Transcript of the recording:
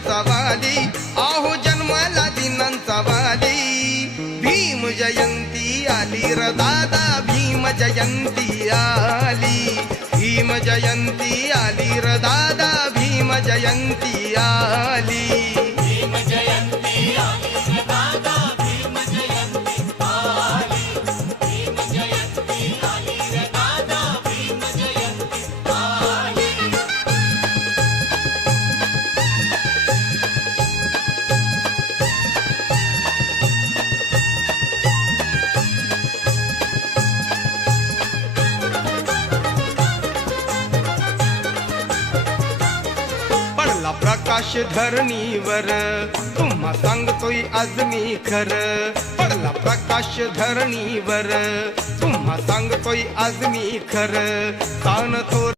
दिनांचा वाली. आहो जन्माला दिनांचा वाली. भीम जयंती आली र दादा भीम जयंती आली. भीम जयंती आली र दादा भीम जयंती आली. पडला प्रकाश धरणीवर. तुम्हा सांगतोय आज मी खर. पडला प्रकाश धरणीवर. तुम्हा सांगतोय आज मी खर. तान थोर